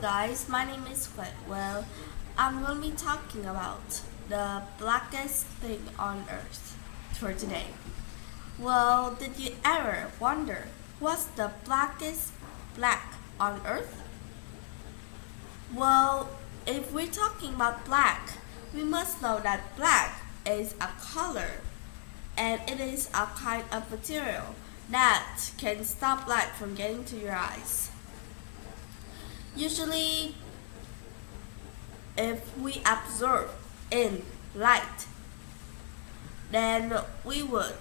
guys, my name is Quet. Well, I'm going to be talking about the blackest thing on earth for today. Well, did you ever wonder what's the blackest black on earth? Well, if we're talking about black, we must know that black is a color and it is a kind of material that can stop light from getting to your eyes. Usually, if we absorb in light, then we would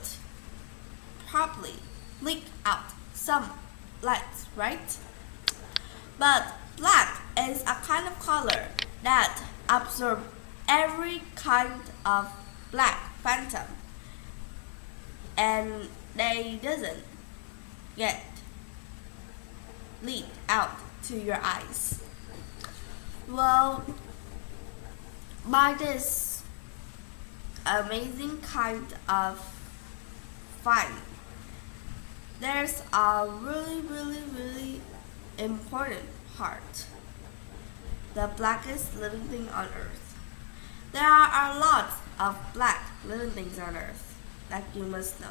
probably leak out some lights, right? But black is a kind of color that absorbs every kind of black phantom and they doesn't get leaked out to your eyes. Well, by this amazing kind of find, there's a really important part. The blackest living thing on earth. There are lots of black living things on earth that you must know.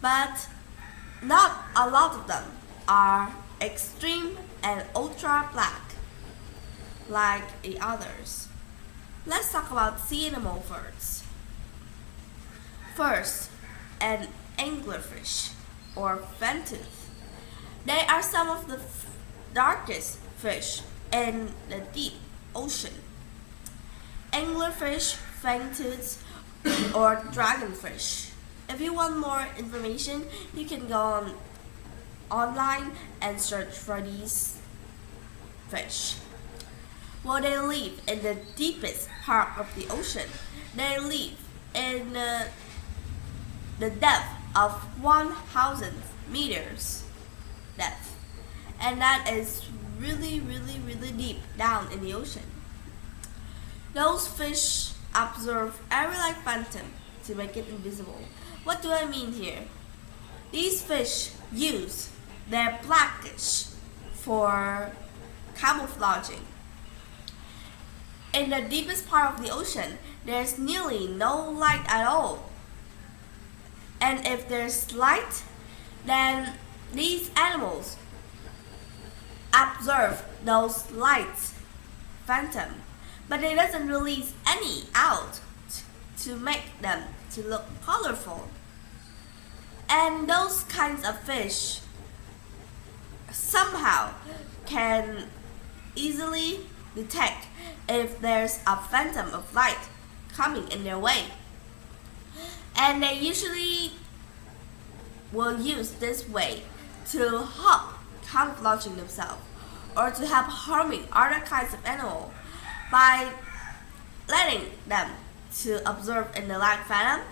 But not a lot of them are extreme and ultra black like the others. Let's talk about sea animal first. First, an anglerfish or ventooth. They are some of the darkest fish in the deep ocean. Anglerfish, ventooths, or dragonfish. If you want more information, you can go online and search for these fish. Well, they live in the deepest part of the ocean. They live in the depth of 1,000 meters depth, and that is really deep down in the ocean. Those fish absorb every light phantom to make it invisible. What do I mean here? These fish use their blackish for camouflaging. In the deepest part of the ocean, there's nearly no light at all. And if there's light, then these animals absorb those lights phantom, but it doesn't release any out to make them to look colorful. And those kinds of fish somehow can easily detect if there's a phantom of light coming in their way. And they usually will use this way to help camouflaging themselves or to help harming other kinds of animal by letting them to absorb in the light phantom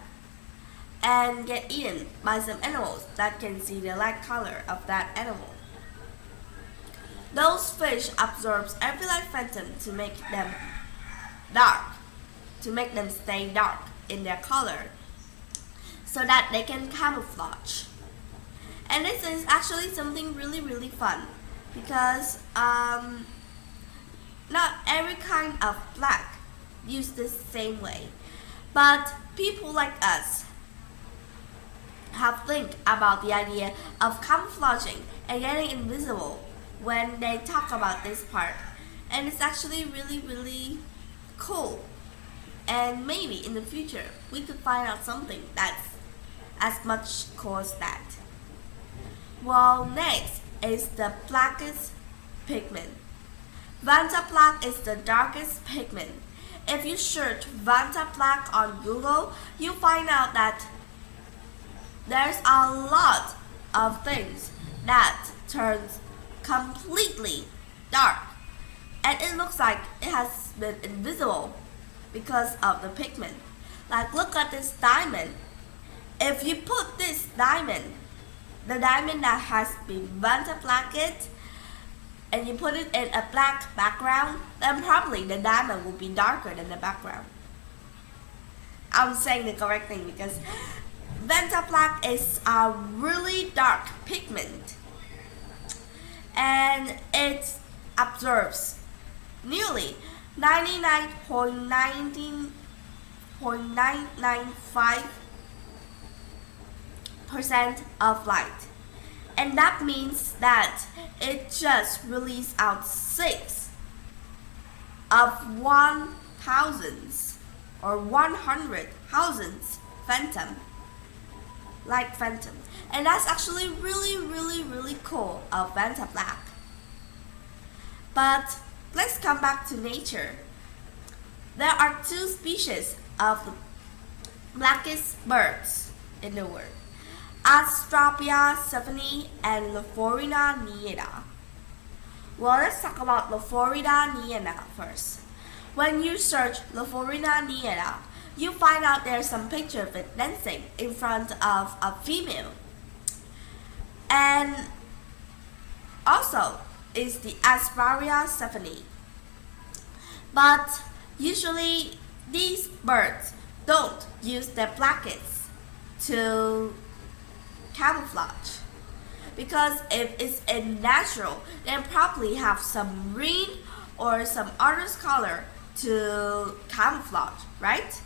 and get eaten by some animals that can see the light color of that animal. Those fish absorbs every light phantom to make them dark, to make them stay dark in their color so that they can camouflage. And this is actually something really fun because not every kind of black use this same way, but people like us have think about the idea of camouflaging and getting invisible when they talk about this part, and it's actually really cool. And maybe in the future we could find out something that's as much cool as that. Well, next is the blackest pigment. Vanta black is the darkest pigment. If you search Vanta black on Google, you find out that there's a lot of things that turns completely dark, and it looks like it has been invisible because of the pigment. Like, look at this diamond. If you put this diamond, the diamond that has been Vanta blacked, and you put it in a black background, then probably the diamond will be darker than the background. I'm saying the correct thing because Vanta black is a really dark pigment, and it's absorbs nearly 99.995% of light. And that means that it just releases out 6 of 1,000s or 100,000s phantom, light phantom. And that's actually really cool of Vanta Black. But let's come back to nature. There are 2 species of the blackest birds in the world, Astrapia stephani and Lophorina nieda. Well, let's talk about Lophorina nieda first. When you search Lophorina nieda, you find out there's some picture of it dancing in front of a female. And also is the Aspharia stephani. But usually these birds don't use their blackets to camouflage, because if it's in natural, they probably have some green or some other color to camouflage, right?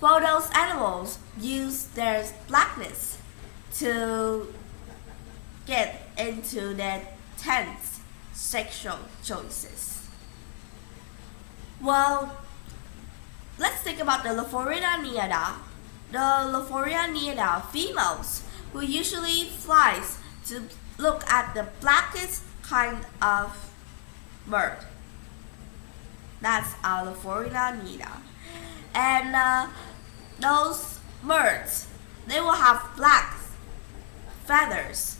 Well, those animals use their blackness to get into their tense sexual choices. Well, let's think about the Lophorina nieda. The Lophorina nieda females who usually flies to look at the blackest kind of bird. That's our Lophorina nieda. And those birds, they will have black feathers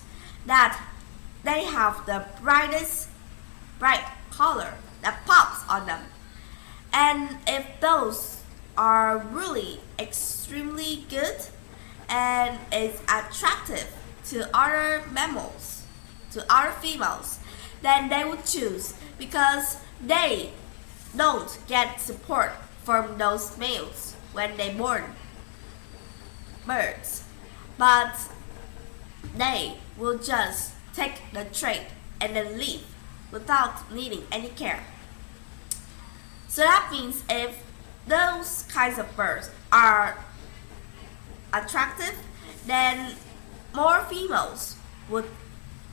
that they have the bright color that pops on them. And if those are really extremely good and is attractive to other mammals, to other females, then they would choose, because they don't get support from those males when they born birds, but they will just take the trait and then leave without needing any care. So that means if those kinds of birds are attractive, then more females would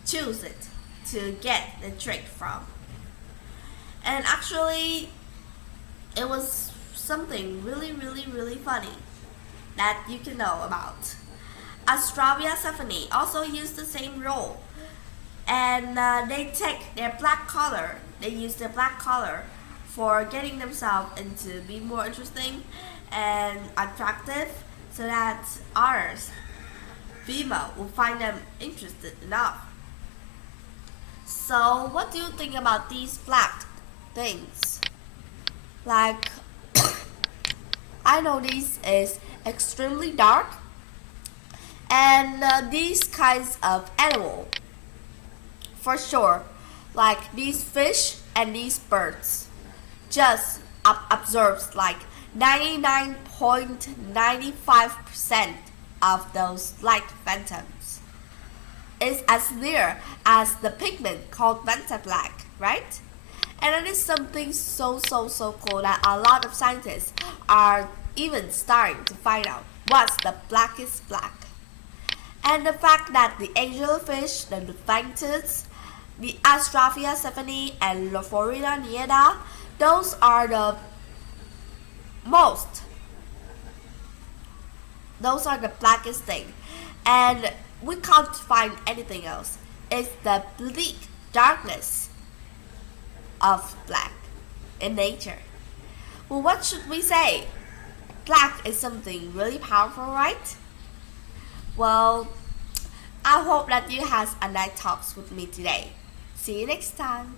choose it to get the trait from. And actually, it was something really funny that you can know about. Astrapia stephani also use the same role, and they take their black color. They use their black color for getting themselves into be more interesting and attractive, so that others, female, will find them interested enough. So, what do you think about these black things? Like, I know this is extremely dark, and these kinds of animal, for sure, like these fish and these birds, just absorbs like 99.95% of those light phantoms. It's as near as the pigment called Vanta Black, right? And it is something so cool that a lot of scientists are even starting to find out what's the blackest black. And the fact that the angelfish, the Leucanthus, the Astrapia stephani, and Lophorina nieda, those are the blackest thing. And we can't find anything else. It's the bleak darkness of black in nature. Well, what should we say? Black is something really powerful, right? Well, I hope that you had a nice talks with me today. See you next time.